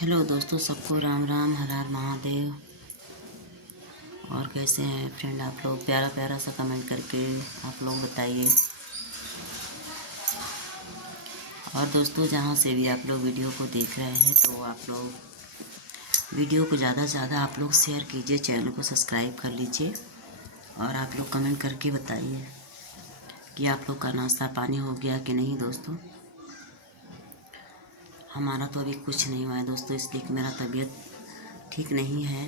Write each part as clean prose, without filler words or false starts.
Hello दोस्तों, सबको राम राम, हर हर महादेव। और कैसे हैं फ्रेंड आप लोग? प्यारा प्यारा सा कमेंट करके आप लोग बताइए। और दोस्तों, जहाँ से भी आप लोग वीडियो को देख रहे हैं तो आप लोग वीडियो को ज़्यादा से ज़्यादा आप लोग शेयर कीजिए, चैनल को सब्सक्राइब कर लीजिए। और आप लोग कमेंट करके बताइए कि आप लोग का नाश्ता पानी हो गया कि नहीं। दोस्तों, हमारा तो अभी कुछ नहीं हुआ है दोस्तों, इसलिए कि मेरा तबीयत ठीक नहीं है।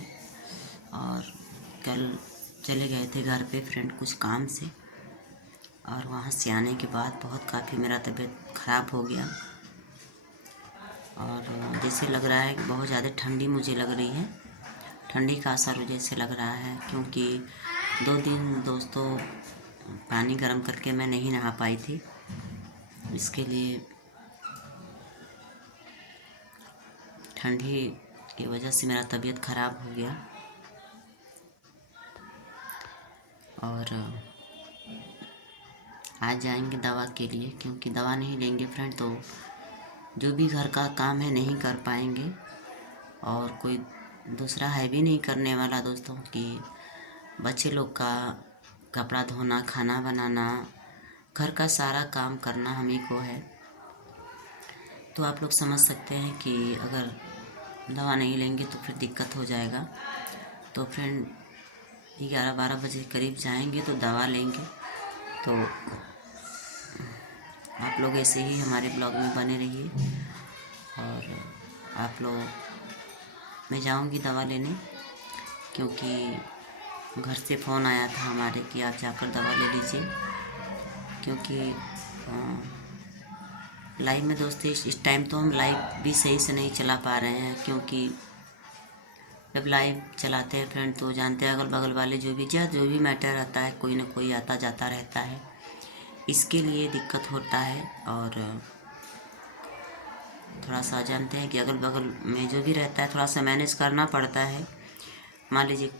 और कल चले गए थे घर पे फ्रेंड कुछ काम से, और वहाँ से आने के बाद काफ़ी मेरा तबीयत ख़राब हो गया। और जैसे लग रहा है कि बहुत ज़्यादा ठंडी मुझे लग रही है, ठंडी का असर जैसे लग रहा है। क्योंकि 2 दिन दोस्तों पानी गर्म करके मैं नहीं नहा पाई थी, इसके लिए ठंडी की वजह से मेरा तबीयत ख़राब हो गया। और आज जाएंगे दवा के लिए, क्योंकि दवा नहीं लेंगे फ्रेंड तो जो भी घर का काम है नहीं कर पाएंगे। और कोई दूसरा है भी नहीं करने वाला दोस्तों, कि बच्चे लोग का कपड़ा धोना, खाना बनाना, घर का सारा काम करना हम ही को है। तो आप लोग समझ सकते हैं कि अगर दवा नहीं लेंगे तो फिर दिक्कत हो जाएगा। तो फ्रेंड 11-12 बजे करीब जाएंगे तो दवा लेंगे। तो आप लोग ऐसे ही हमारे ब्लॉग में बने रहिए। और आप लोग, मैं जाऊंगी दवा लेने, क्योंकि घर से फ़ोन आया था हमारे कि आप जाकर दवा ले लीजिए। क्योंकि लाइव में दोस्तों इस टाइम तो हम लाइव भी सही से नहीं चला पा रहे हैं, क्योंकि जब लाइव चलाते हैं फ्रेंड तो जानते हैं अगल बगल वाले जो भी मैटर रहता है, कोई ना कोई आता जाता रहता है, इसके लिए दिक्कत होता है। और थोड़ा सा जानते हैं कि अगल बगल में जो भी रहता है थोड़ा सा मैनेज करना पड़ता है। मान लीजिए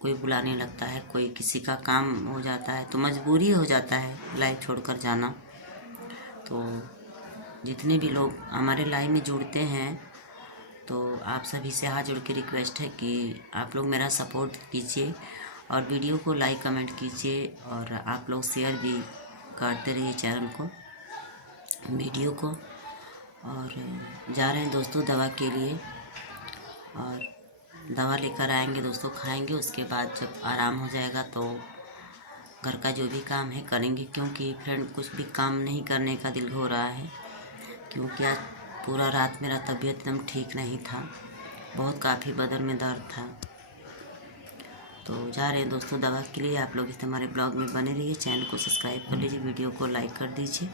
कोई बुलाने लगता है, कोई किसी का काम हो जाता है तो मजबूरी हो जाता है लाइव छोड़कर जाना। तो जितने भी लोग हमारे लाइव में जुड़ते हैं तो आप सभी से हाथ जोड़ के रिक्वेस्ट है कि आप लोग मेरा सपोर्ट कीजिए और वीडियो को लाइक कमेंट कीजिए। और आप लोग शेयर भी करते रहिए चैनल को, वीडियो को। और जा रहे हैं दोस्तों दवा के लिए, और दवा लेकर आएंगे दोस्तों, खाएंगे। उसके बाद जब आराम हो जाएगा तो घर का जो भी काम है करेंगे। क्योंकि फ्रेंड कुछ भी काम नहीं करने का दिल हो रहा है, क्योंकि आज पूरा रात मेरा तबीयत एकदम ठीक नहीं था, बहुत काफ़ी बदन में दर्द था। तो जा रहे हैं दोस्तों दवा के लिए। आप लोग इस हमारे ब्लॉग में बने रहिए, चैनल को सब्सक्राइब कर लीजिए, वीडियो को लाइक कर दीजिए।